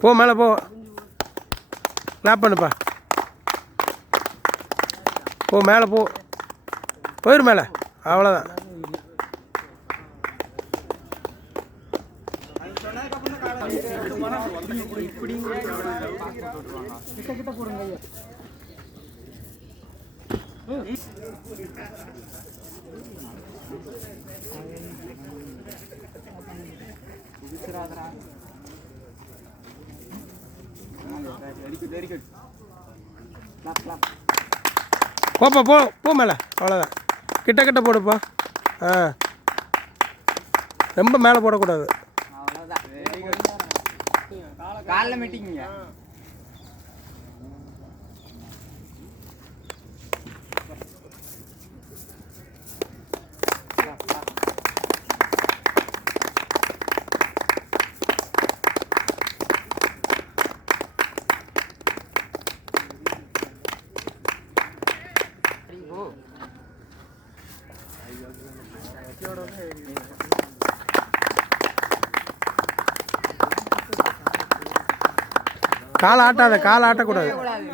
போ மேலே போ, கிளாப் பண்ணுப்பா. போ மேலே போ, போயிரு மேலே, அவ்வளோதான். போப்பா போ, போ மேலே, அவ்வளோதான். கிட்ட கிட்ட போடுப்பா. ஆ, ரொம்ப மேலே போடக்கூடாது. காலைல மீட்டிங்க. கால் ஆட்டாத, கால் ஆட்டக்கூடாது.